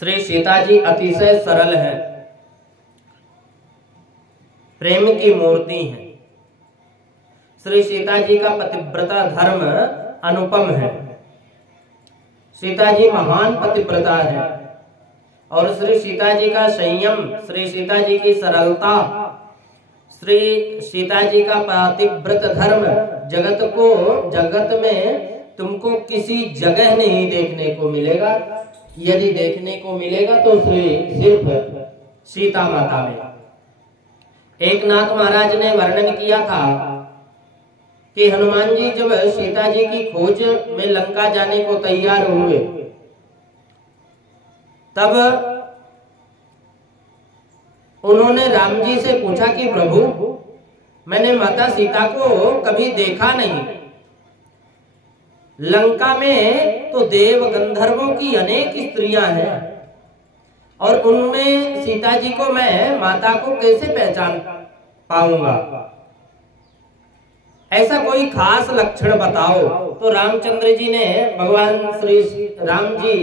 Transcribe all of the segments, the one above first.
श्री सीता जी अतिशय सरल है, प्रेम की मूर्ति है। श्री सीता जी का पतिव्रता धर्म अनुपम है। सीता जी महान पतिव्रता है और श्री सीता जी का संयम, श्री सीता जी की सरलता, श्री सीता जी का पतिव्रत धर्म जगत में तुमको किसी जगह नहीं देखने को मिलेगा। यदि देखने को मिलेगा तो सिर्फ सीता माता में। एकनाथ महाराज ने वर्णन किया था कि हनुमान जी जब सीता जी की खोज में लंका जाने को तैयार हुए, तब उन्होंने राम जी से पूछा कि प्रभु, मैंने माता सीता को कभी देखा नहीं। लंका में तो देव गंधर्वों की अनेक स्त्रियां हैं और उनमें सीता जी को मैं माता को कैसे पहचान पाऊंगा? ऐसा कोई खास लक्षण बताओ। तो रामचंद्र जी ने, भगवान श्री राम जी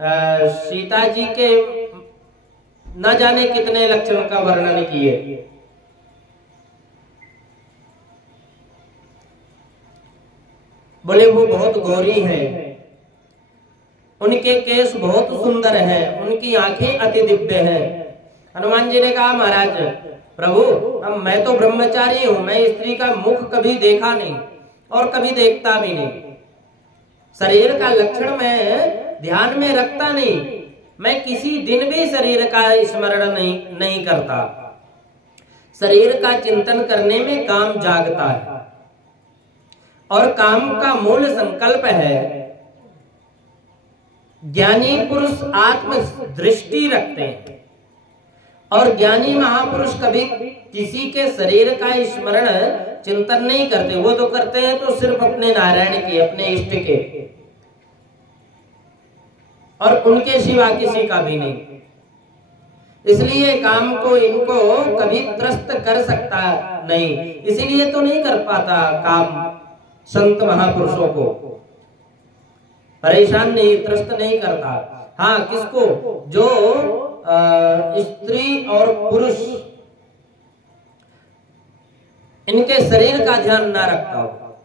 सीता जी के न जाने कितने लक्षण का वर्णन किए। बोले वो बहुत गौरी हैं, उनके केस बहुत सुंदर हैं, उनकी आंखें अति दिव्य हैं। हनुमान जी ने कहा, महाराज प्रभु, अब मैं तो ब्रह्मचारी हूं, मैं स्त्री का मुख कभी देखा नहीं और कभी देखता भी नहीं। शरीर का लक्षण मैं ध्यान में रखता नहीं, मैं किसी दिन भी शरीर का स्मरण नहीं करता। शरीर का चिंतन करने में काम जागता है और काम का मूल संकल्प है। ज्ञानी पुरुष आत्म दृष्टि रखते हैं और ज्ञानी महापुरुष कभी किसी के शरीर का स्मरण चिंतन नहीं करते। वो तो करते हैं तो सिर्फ अपने नारायण के, अपने इष्ट के, और उनके सिवा किसी का भी नहीं। इसलिए काम को इनको कभी त्रस्त कर सकता नहीं, इसीलिए तो नहीं कर पाता काम। संत महापुरुषों को परेशान नहीं, त्रस्त नहीं करता। हाँ, किसको? जो स्त्री और पुरुष इनके शरीर का ध्यान ना रखता हो।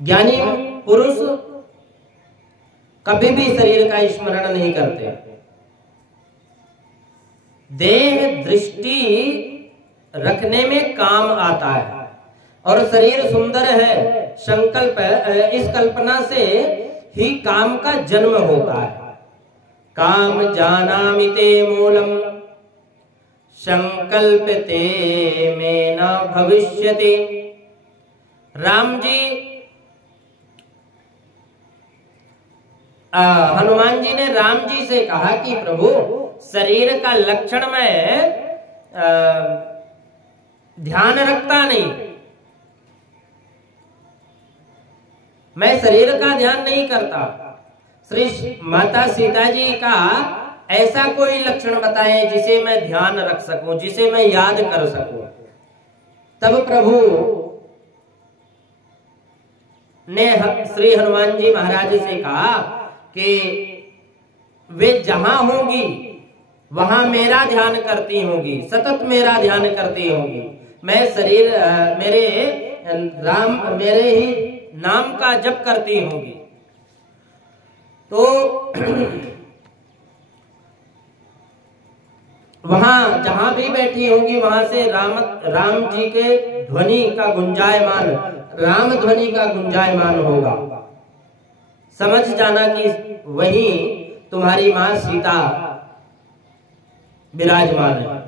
ज्ञानी पुरुष कभी भी शरीर का स्मरण नहीं करते। देह दृष्टि रखने में काम आता है और शरीर सुंदर है, संकल्प है, इस कल्पना से ही काम का जन्म होता है। काम जानामिते मूलम संकल्पते में न भविष्यति। राम जी हनुमान जी ने राम जी से कहा कि प्रभु, शरीर का लक्षण में ध्यान रखता नहीं, मैं शरीर का ध्यान नहीं करता। श्री माता सीता जी का ऐसा कोई लक्षण बताएं जिसे मैं ध्यान रख सकूं, जिसे मैं याद कर सकूं। तब प्रभु ने श्री हनुमान जी महाराज से कहा कि वे जहां होंगी वहां मेरा ध्यान करती होंगी, सतत मेरा ध्यान करती होंगी। मैं शरीर मेरे ही नाम का जप करती होंगी। तो वहां जहां भी बैठी होंगी वहां से राम जी के ध्वनि का गुंजायमान, राम ध्वनि का गुंजायमान होगा। समझ जाना कि वही तुम्हारी मां सीता विराजमान है।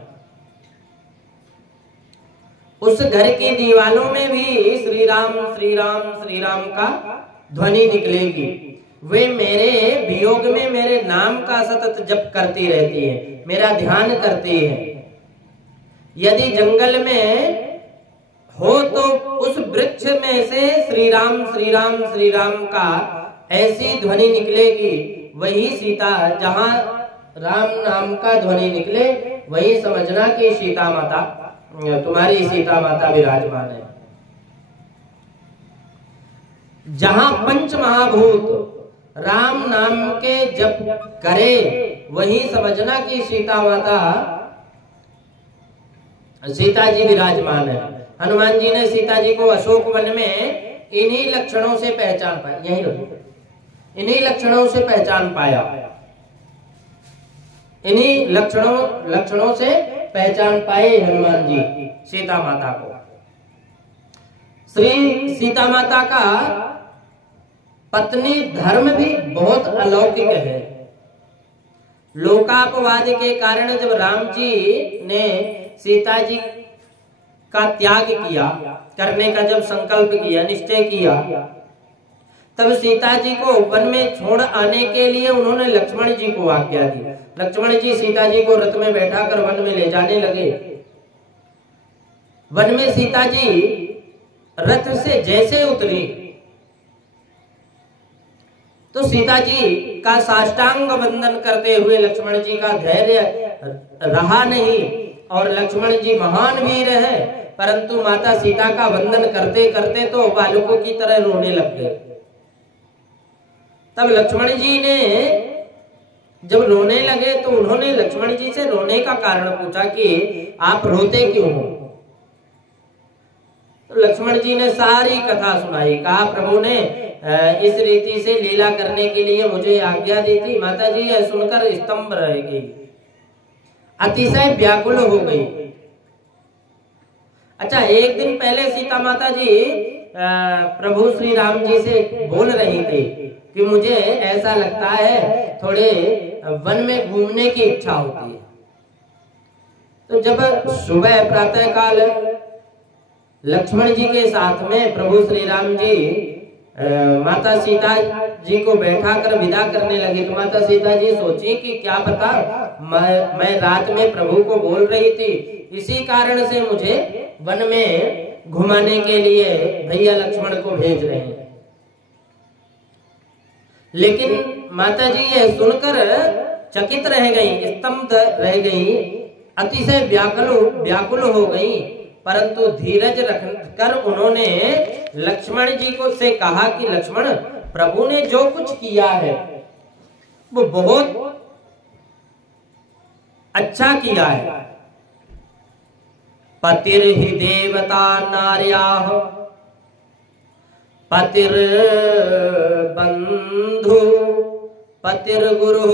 उस घर की दीवालों में भी श्री राम श्री राम श्री राम का ध्वनि निकलेगी। वे मेरे वियोग में मेरे नाम का सतत जप करती रहती है, मेरा ध्यान करती है। यदि जंगल में हो तो उस वृक्ष में से श्री राम श्री राम श्री राम का ऐसी ध्वनि निकलेगी। वही सीता, जहां राम नाम का ध्वनि निकले वही समझना कि सीता माता, तुम्हारी सीता माता विराजमान है। जहां पंच महाभूत राम नाम के जप करे, वही समझना कि सीता जी विराजमान है। हनुमान जी ने सीता जी को अशोक वन में इन्हीं लक्षणों से पहचान पाया, इन्हीं लक्षणों से पहचान पाया, इन्हीं लक्षणों से पहचान पाए हनुमान जी सीता माता को। श्री सीता माता का पत्नी धर्म भी बहुत अलौकिक है। लोकापवाद के कारण जब राम जी ने सीता जी का त्याग किया, करने का जब संकल्प किया, निश्चय किया, तब सीता जी को वन में छोड़ आने के लिए उन्होंने लक्ष्मण जी को आज्ञा दी। लक्ष्मण जी सीता जी को रथ में बैठाकर वन में ले जाने लगे। वन में सीता जी रथ से जैसे उतरी तो सीता जी का साष्टांग वंदन करते हुए लक्ष्मण जी का धैर्य रहा नहीं, और लक्ष्मण जी महान वीर है, परंतु माता सीता का वंदन करते करते तो बालकों की तरह रोने लग गए। तब लक्ष्मण जी ने जब रोने लगे तो उन्होंने लक्ष्मण जी से रोने का कारण पूछा कि आप रोते क्यों हो। तो लक्ष्मण जी ने सारी कथा सुनाई, कहा प्रभु ने इस रीति से लीला करने के लिए मुझे आज्ञा दी थी। माता जी यह सुनकर स्तंभ रह गई, अतिशय व्याकुल हो गई। अच्छा, एक दिन पहले सीता माता जी प्रभु श्री राम जी से बोल रही थी कि मुझे ऐसा लगता है थोड़े वन में घूमने की इच्छा होती है। तो जब सुबह प्रातः काल लक्ष्मण जी के साथ में प्रभु श्री राम जी माता सीता जी को बैठाकर विदा करने लगे, तो माता सीता जी सोची कि क्या पता मैं रात में प्रभु को बोल रही थी, इसी कारण से मुझे वन में घुमाने के लिए भैया लक्ष्मण को भेज रहे हैं। लेकिन माता जी यह सुनकर चकित रह गई, स्तब्ध रह गई, अतिशय व्याकुल हो गई, परंतु धीरज रखकर उन्होंने लक्ष्मण जी को से कहा कि लक्ष्मण, प्रभु ने जो कुछ किया है वो बहुत अच्छा किया है। पतिर्हि देवता नार्याः पतिर्बन्धु पतिर्गुरु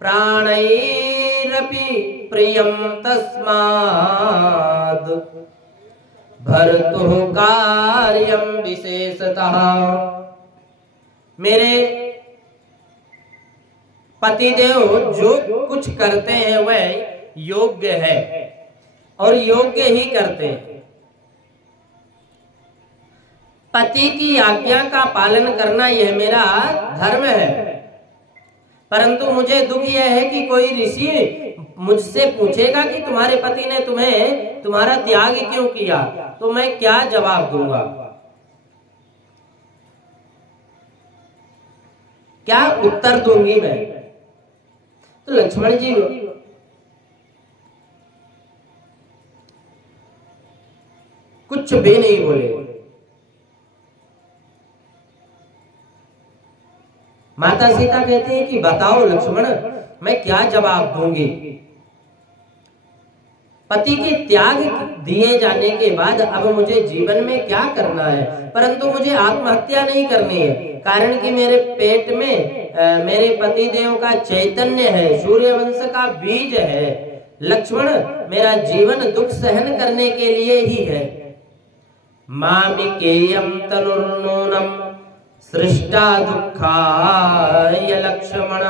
प्राणैरपि प्रियं तस्माद् भर्तुः कार्यं विशेषतः। मेरे पतिदेव जो कुछ करते हैं वह योग्य है और योग्य ही करते हैं। पति की आज्ञा का पालन करना यह मेरा धर्म है, परंतु मुझे दुख यह है कि कोई ऋषि मुझसे पूछेगा कि तुम्हारे पति ने तुम्हारा त्याग क्यों किया, तो मैं क्या जवाब दूंगा, क्या उत्तर दूंगी मैं। तो लक्ष्मण जी कुछ भी नहीं बोले। माता सीता कहते हैं कि बताओ लक्ष्मण, मैं क्या जवाब दूंगी। पति के त्याग दिए जाने के बाद अब मुझे जीवन में क्या करना है, परंतु मुझे आत्महत्या नहीं करनी है, कारण कि मेरे पेट में मेरे पति देव का चैतन्य है, सूर्यवंश का बीज है। लक्ष्मण, मेरा जीवन दुख सहन करने के लिए ही है। मामिकेयं तनुर्नूनं सृष्टा दुःखाय लक्ष्मण।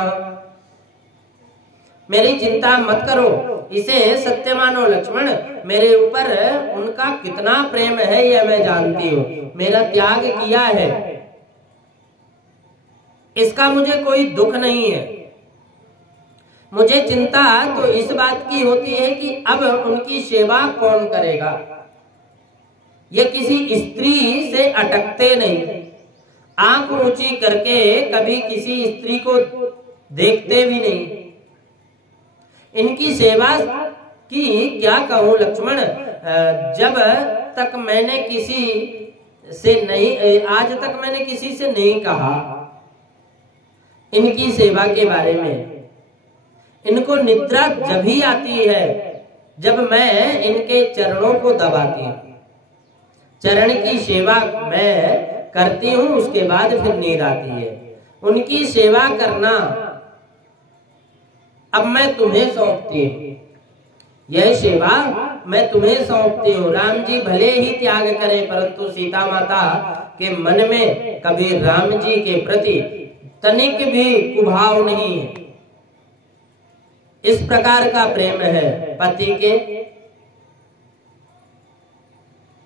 मेरी चिंता मत करो, इसे सत्य मानो लक्ष्मण, मेरे ऊपर उनका कितना प्रेम है यह मैं जानती हूँ। मेरा त्याग किया है, इसका मुझे कोई दुख नहीं है। मुझे चिंता तो इस बात की होती है कि अब उनकी सेवा कौन करेगा। ये किसी स्त्री से अटकते नहीं, आंख ऊंची करके कभी किसी स्त्री को देखते भी नहीं। इनकी सेवा की क्या कहूं लक्ष्मण, जब तक मैंने किसी से नहीं, आज तक मैंने किसी से नहीं कहा इनकी सेवा के बारे में। इनको निद्रा जब ही आती है जब मैं इनके चरणों को दबाती हूँ, चरण की सेवा मैं करती हूँ, उसके बाद फिर नींद आती है। उनकी सेवा करना अब मैं तुम्हें सौंपती हूँ, यह सेवा मैं तुम्हें सौंपती हूँ। राम जी भले ही त्याग करें, परंतु सीता माता के मन में कभी राम जी के प्रति तनिक भी कुभाव नहीं है। इस प्रकार का प्रेम है पति के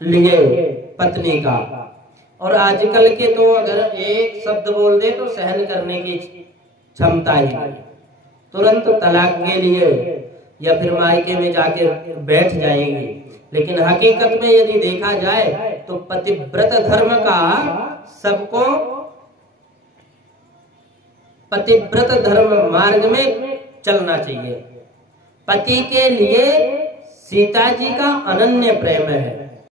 लिए पत्नी का। और आजकल के तो अगर एक शब्द बोल दे तो सहन करने की क्षमता ही नहीं, तुरंत तलाक के लिए या फिर मायके में जाके बैठ जाएंगे। लेकिन हकीकत में यदि देखा जाए तो पतिव्रत धर्म का सबको पतिव्रत धर्म मार्ग में चलना चाहिए। पति के लिए सीता जी का अनन्य प्रेम है।